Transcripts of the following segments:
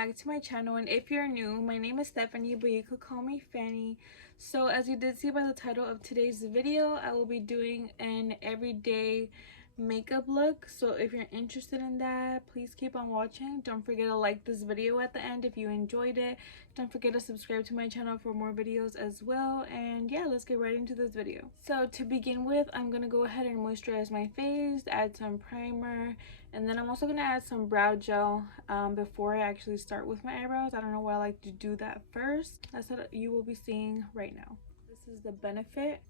back to my channel. And if you're new, my name is Stephanie, but you could call me Fanny. So as you did see by the title of today's video, I will be doing an everyday makeup look. So if you're interested in that, please keep on watching. Don't forget to like this video at the end if you enjoyed it. Don't forget to subscribe to my channel for more videos as well. And yeah, let's get right into this video. So to begin with, I'm gonna go ahead and moisturize my face, add some primer, and then I'm also gonna add some brow gel before I actually start with my eyebrows. I don't know why I like to do that first. That's what you will be seeing right now. This is the Benefit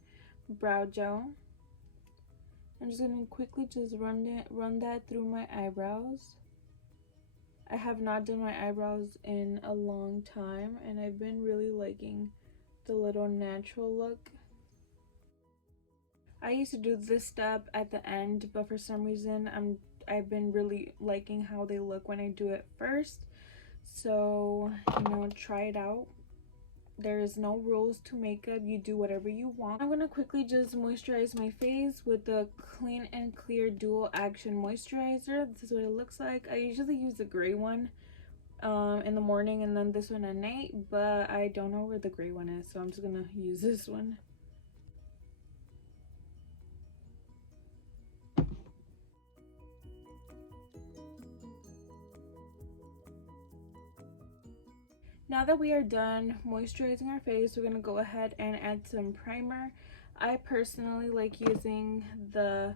brow gel. I'm just gonna quickly just run that through my eyebrows. I have not done my eyebrows in a long time, and I've been really liking the little natural look. I used to do this step at the end, but for some reason I've been really liking how they look when I do it first. So, you know, try it out. There is no rules to makeup. You do whatever you want. I'm gonna quickly just moisturize my face with the Clean and Clear Dual Action Moisturizer. This is what it looks like. I usually use the gray one in the morning and then this one at night, but I don't know where the gray one is, so I'm just gonna use this one. Now that we are done moisturizing our face, we're going to go ahead and add some primer. I personally like using the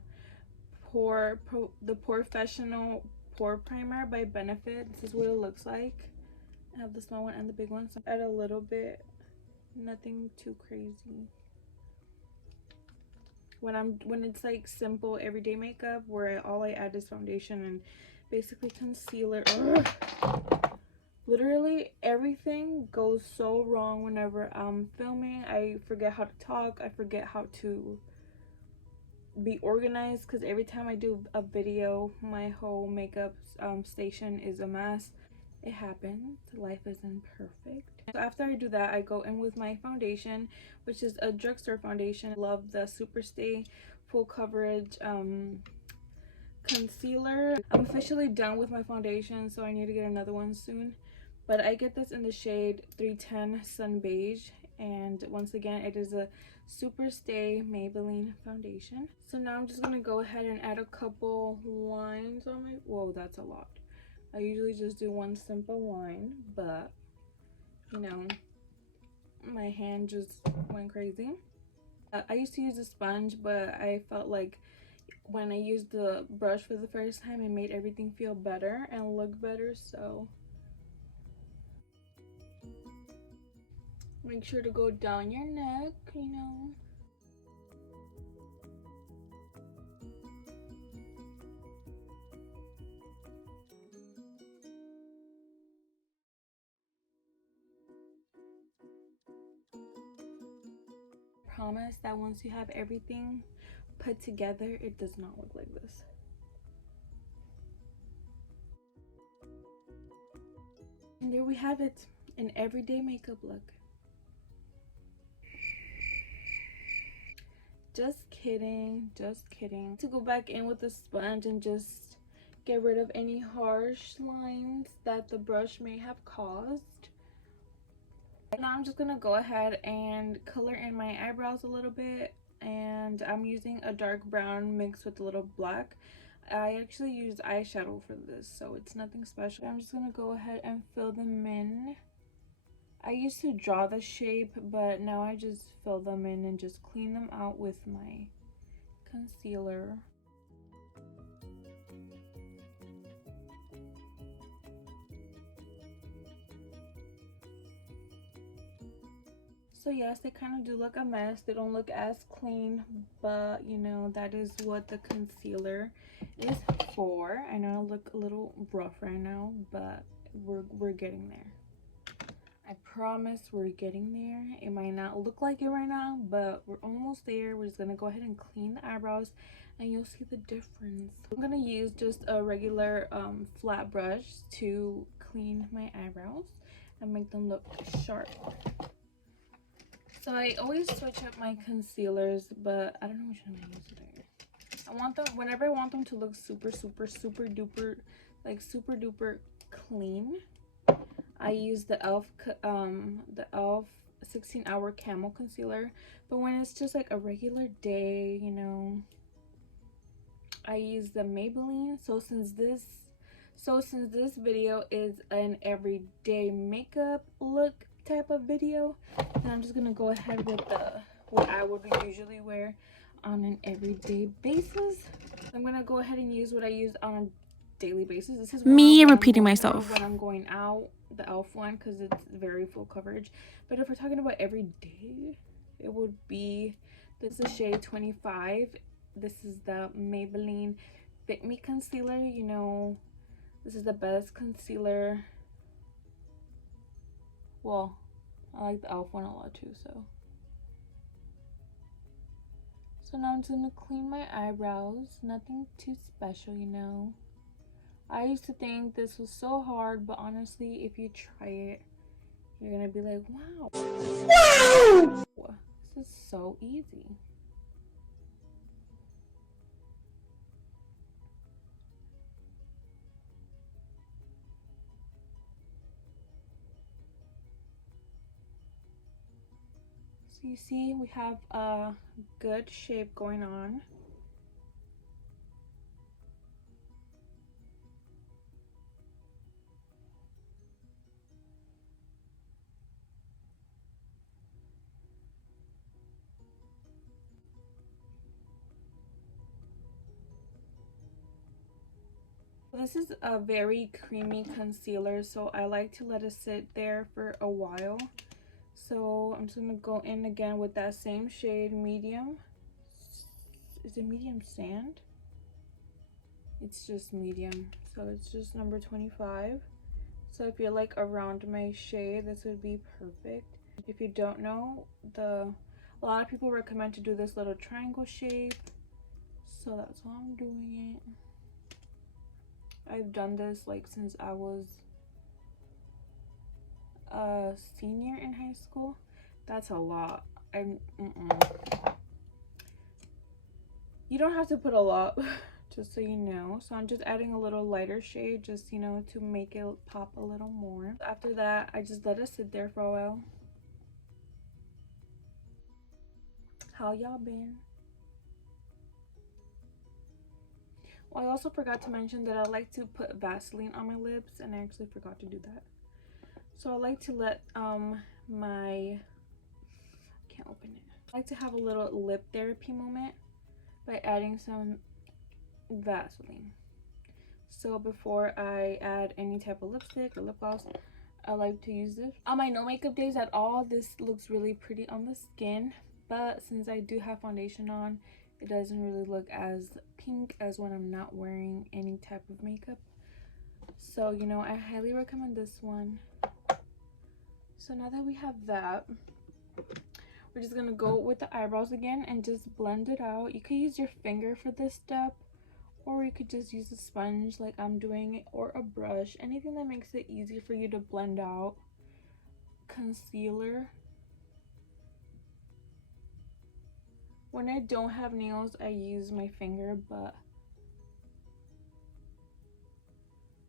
Professional Pore Primer by Benefit. This is what it looks like. I have the small one and the big one, so add a little bit, nothing too crazy. When it's like simple everyday makeup where all I add is foundation and basically concealer. Ugh. Literally everything goes so wrong whenever I'm filming. I forget how to talk. I forget how to be organized because every time I do a video, my whole makeup station is a mess. It happens. Life isn't perfect. So after I do that, I go in with my foundation, which is a drugstore foundation. I love the Superstay full coverage concealer. I'm officially done with my foundation, so I need to get another one soon. But I get this in the shade 310 Sun Beige, and once again it is a Superstay Maybelline foundation. So now I'm just gonna go ahead and add a couple lines on my, whoa, that's a lot. I usually just do one simple line, but you know, my hand just went crazy. I used to use a sponge, but I felt like when I used the brush for the first time, it made everything feel better and look better. So make sure to go down your neck, you know. Promise that once you have everything put together, it does not look like this. And there we have it, an everyday makeup look. Just kidding, just kidding. To go back in with the sponge and just get rid of any harsh lines that the brush may have caused. Now I'm just gonna go ahead and color in my eyebrows a little bit, and I'm using a dark brown mixed with a little black. I actually used eyeshadow for this, so it's nothing special. I'm just gonna go ahead and fill them in. I used to draw the shape, but now I just fill them in and just clean them out with my concealer. So yes, they kind of do look a mess. They don't look as clean, but you know, that is what the concealer is for. I know I look a little rough right now, but we're getting there. I promise we're getting there. It might not look like it right now, but we're almost there. We're just gonna go ahead and clean the eyebrows and you'll see the difference. I'm gonna use just a regular flat brush to clean my eyebrows and make them look sharp. So I always switch up my concealers, but I don't know which one I use today. I want them, whenever I want them to look super duper, like super duper clean, I use the e.l.f. 16-hour Camo Concealer. But when it's just like a regular day, you know, I use the Maybelline. So since this video is an everyday makeup look type of video, then I'm just gonna go ahead with what I would usually wear on an everyday basis. I'm gonna go ahead and use what I use on a daily basis. This is me repeating myself when I'm going out, the e.l.f. one, because it's very full coverage. But if we're talking about every day, it would be, this is shade 25. This is the Maybelline Fit Me concealer. You know, this is the best concealer. Well, I like the e.l.f. one a lot too. So now I'm just gonna clean my eyebrows. Nothing too special, you know. I used to think this was so hard, but honestly, if you try it, you're gonna be like, wow, this is so easy. So you see, we have a good shape going on. This is a very creamy concealer, so I like to let it sit there for a while. So I'm just gonna go in again with that same shade, medium. Is it medium sand? It's just medium, so it's just number 25. So if you're like around my shade, this would be perfect. If you don't know, a lot of people recommend to do this little triangle shape, so that's why I'm doing it. I've done this like since I was a senior in high school. That's a lot. You don't have to put a lot, just so you know. So I'm just adding a little lighter shade, just, you know, to make it pop a little more. After that, I just let it sit there for a while. How y'all been? Well, I also forgot to mention that I like to put Vaseline on my lips, and I actually forgot to do that. So I like to let I can't open it. I like to have a little lip therapy moment by adding some Vaseline. So before I add any type of lipstick or lip gloss, I like to use this. On my no makeup days at all, this looks really pretty on the skin, but since I do have foundation on, it doesn't really look as pink as when I'm not wearing any type of makeup. So, you know, I highly recommend this one. So now that we have that, we're just gonna go with the eyebrows again and just blend it out. You could use your finger for this step, or you could just use a sponge like I'm doing, or a brush, anything that makes it easy for you to blend out concealer. When I don't have nails, I use my finger, but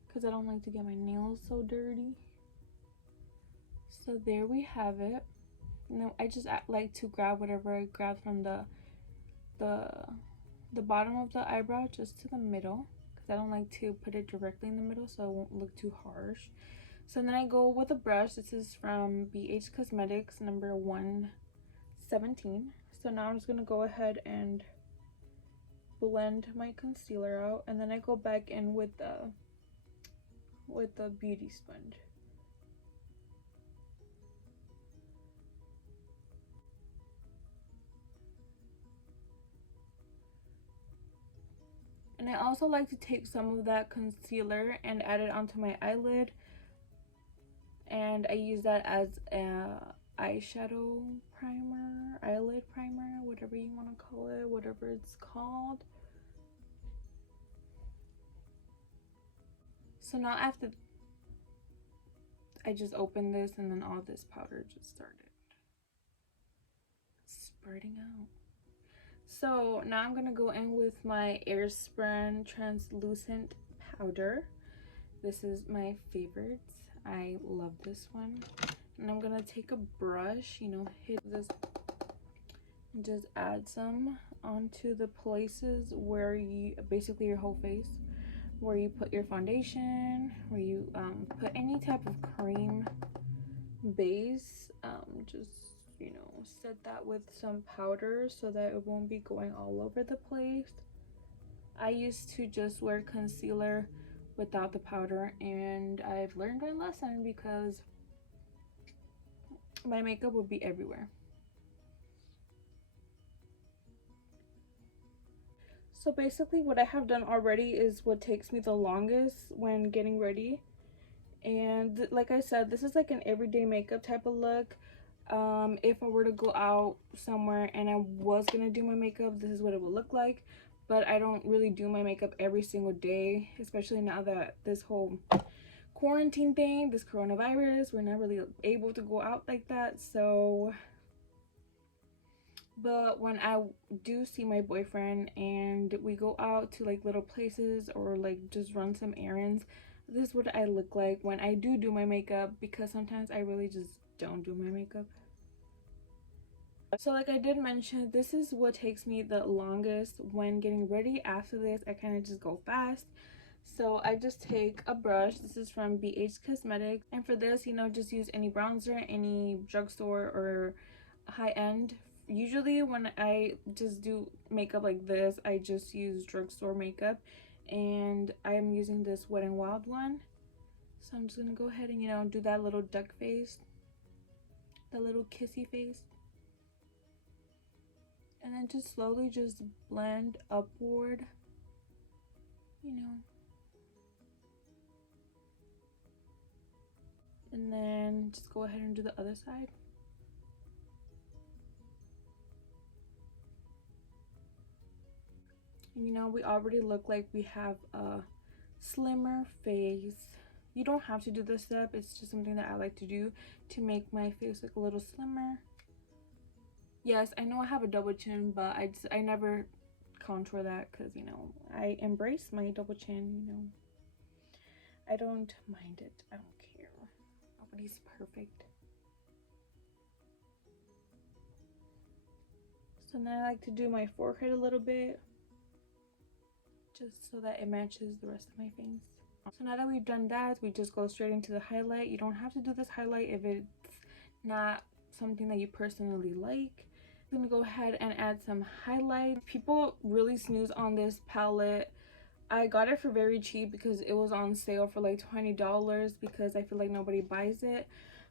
because I don't like to get my nails so dirty. So there we have it. And then I just like to grab whatever I grab from the bottom of the eyebrow just to the middle, because I don't like to put it directly in the middle so it won't look too harsh. So then I go with a brush. This is from BH Cosmetics number 117. So now I'm just gonna go ahead and blend my concealer out, and then I go back in with the beauty sponge. And I also like to take some of that concealer and add it onto my eyelid, and I use that as a eyeshadow primer, eyelid primer, whatever you want to call it, whatever it's called. So now after I just opened this, and then all this powder just started spurting out. So now I'm gonna go in with my Airspun translucent powder. This is my favorite. I love this one. And I'm gonna take a brush, you know, hit this and just add some onto the places where you, basically your whole face, where you put your foundation, where you put any type of cream base. Just, you know, set that with some powder so that it won't be going all over the place. I used to just wear concealer without the powder, and I've learned my lesson because my makeup would be everywhere. So basically what I have done already is what takes me the longest when getting ready. And like I said, this is like an everyday makeup type of look. If I were to go out somewhere and I was gonna do my makeup, this is what it would look like. But I don't really do my makeup every single day, especially now that this whole quarantine thing, this coronavirus, we're not really able to go out like that. So, but when I do see my boyfriend and we go out to like little places or like just run some errands, this is what I look like when I do my makeup, because sometimes I really just don't do my makeup. So like I did mention, this is what takes me the longest when getting ready. After this, I kind of just go fast. So I just take a brush. This is from BH Cosmetics. And for this, you know, just use any bronzer, any drugstore or high-end. Usually when I just do makeup like this, I just use Drugstore Makeup. And I'm using this Wet n Wild one. So I'm just going to go ahead and, you know, do that little duck face. The little kissy face. And then just slowly just blend upward, you know. And then just go ahead and do the other side. And you know, we already look like we have a slimmer face. You don't have to do this step, it's just something that I like to do to make my face look a little slimmer. Yes, I know I have a double chin, but I never contour that because, you know, I embrace my double chin, you know. I don't mind it. I don't care. Nobody's perfect. So then I like to do my forehead a little bit, just so that it matches the rest of my face. So now that we've done that, we just go straight into the highlight. You don't have to do this highlight if it's not something that you personally like. I'm gonna go ahead and add some highlight. People really snooze on this palette. I got it for very cheap because it was on sale for like $20, because I feel like nobody buys it.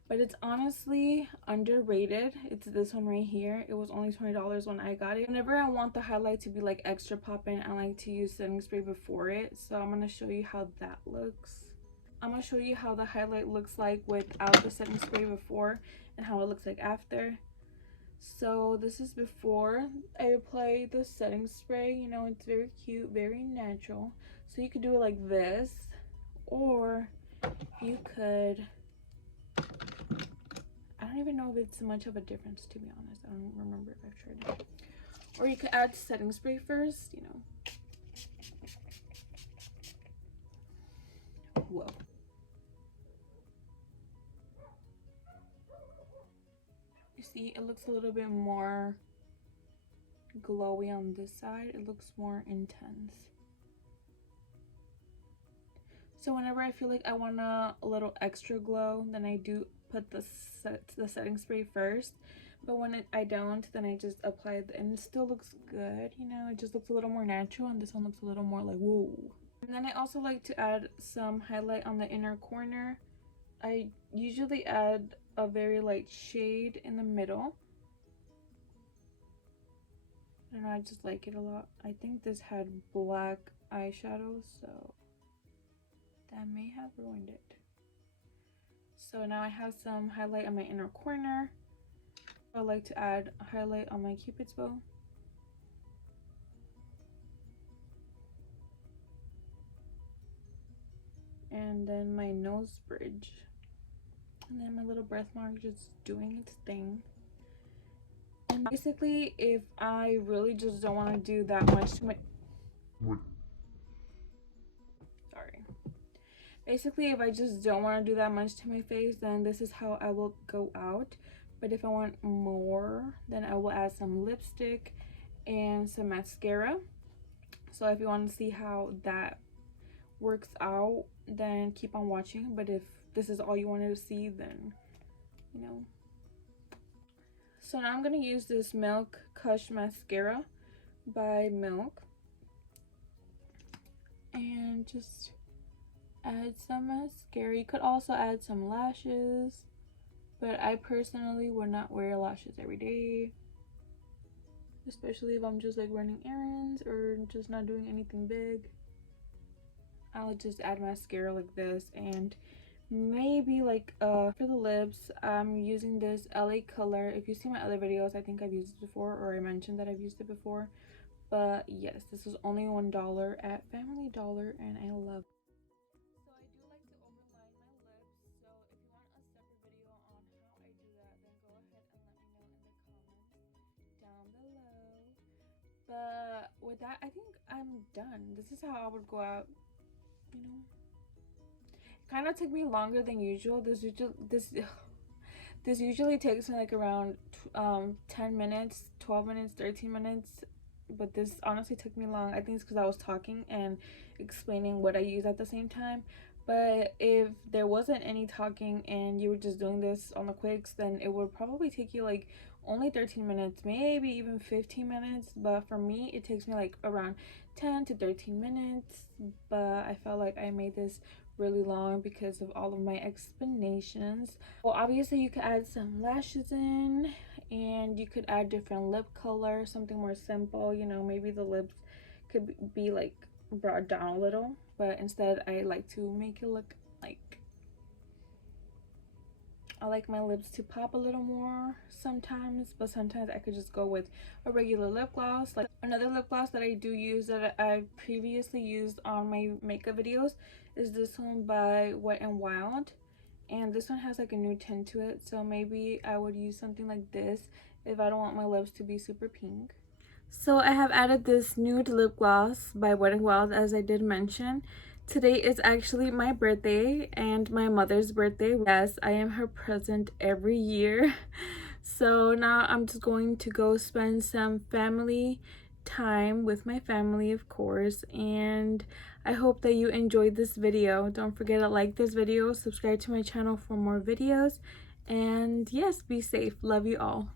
But it's honestly underrated. It's this one right here. It was only $20 when I got it. Whenever I want the highlight to be like extra popping, I like to use setting spray before it. So I'm going to show you how that looks. I'm going to show you how the highlight looks like without the setting spray before and how it looks like after. So this is before I apply the setting spray. You know, it's very cute, very natural. So you could do it like this, or you could, I don't even know if it's much of a difference, to be honest. I don't remember if I've tried it. Or you could add setting spray first, you know. Whoa. You see, it looks a little bit more glowy on this side. It looks more intense. So whenever I feel like I want a little extra glow, then I do put the setting spray first. But when I don't, then I just apply it, and it still looks good, you know. It just looks a little more natural, and this one looks a little more like whoa. And then I also like to add some highlight on the inner corner. I usually add a very light shade in the middle. I don't know, I just like it a lot. I think this had black eyeshadow, so that may have ruined it. So now I have some highlight on my inner corner. I like to add a highlight on my Cupid's bow. And then my nose bridge. And then my little birthmark just doing its thing. And basically, if I really just don't want to do that much to my... Sorry. Basically, if I just don't want to do that much to my face, then this is how I will go out. But if I want more, then I will add some lipstick and some mascara. So if you want to see how that works out, then keep on watching. But if this is all you wanted to see, then you know. So now I'm gonna use this Milk Kush mascara by Milk and just add some mascara. You could also add some lashes, but I personally would not wear lashes every day, especially if I'm just like running errands or just not doing anything big. I'll just add mascara like this, and maybe like for the lips, I'm using this LA color. If you see my other videos, I think I've used it before, or I mentioned that I've used it before. But yes, this was only $1 at Family Dollar, and I love it. So I do like to overline my lips. So if you want a separate video on how I do that, then go ahead and let me know in the comments down below. But with that, I think I'm done. This is how I would go out, you know. Kind of took me longer than usual. This usually takes me like around 10 minutes, 12 minutes, 13 minutes, but this honestly took me long. I think it's because I was talking and explaining what I use at the same time. But if there wasn't any talking and you were just doing this on the quicks, then it would probably take you like only 13 minutes, maybe even 15 minutes. But for me, it takes me like around 10 to 13 minutes. But I felt like I made this really long because of all of my explanations. Well, obviously you could add some lashes in, and you could add different lip color, something more simple, you know. Maybe the lips could be like brought down a little, but instead I like to make it look like, I like my lips to pop a little more sometimes, but sometimes I could just go with a regular lip gloss. Like another lip gloss that I do use that I've previously used on my makeup videos is this one by Wet n Wild, and this one has like a new tint to it, so maybe I would use something like this if I don't want my lips to be super pink. So I have added this nude lip gloss by Wet n Wild, as I did mention. Today is actually my birthday and my mother's birthday. Yes, I am her present every year. So now I'm just going to go spend some family time with my family, of course, and I hope that you enjoyed this video. Don't forget to like this video, subscribe to my channel for more videos, and yes, be safe. Love you all.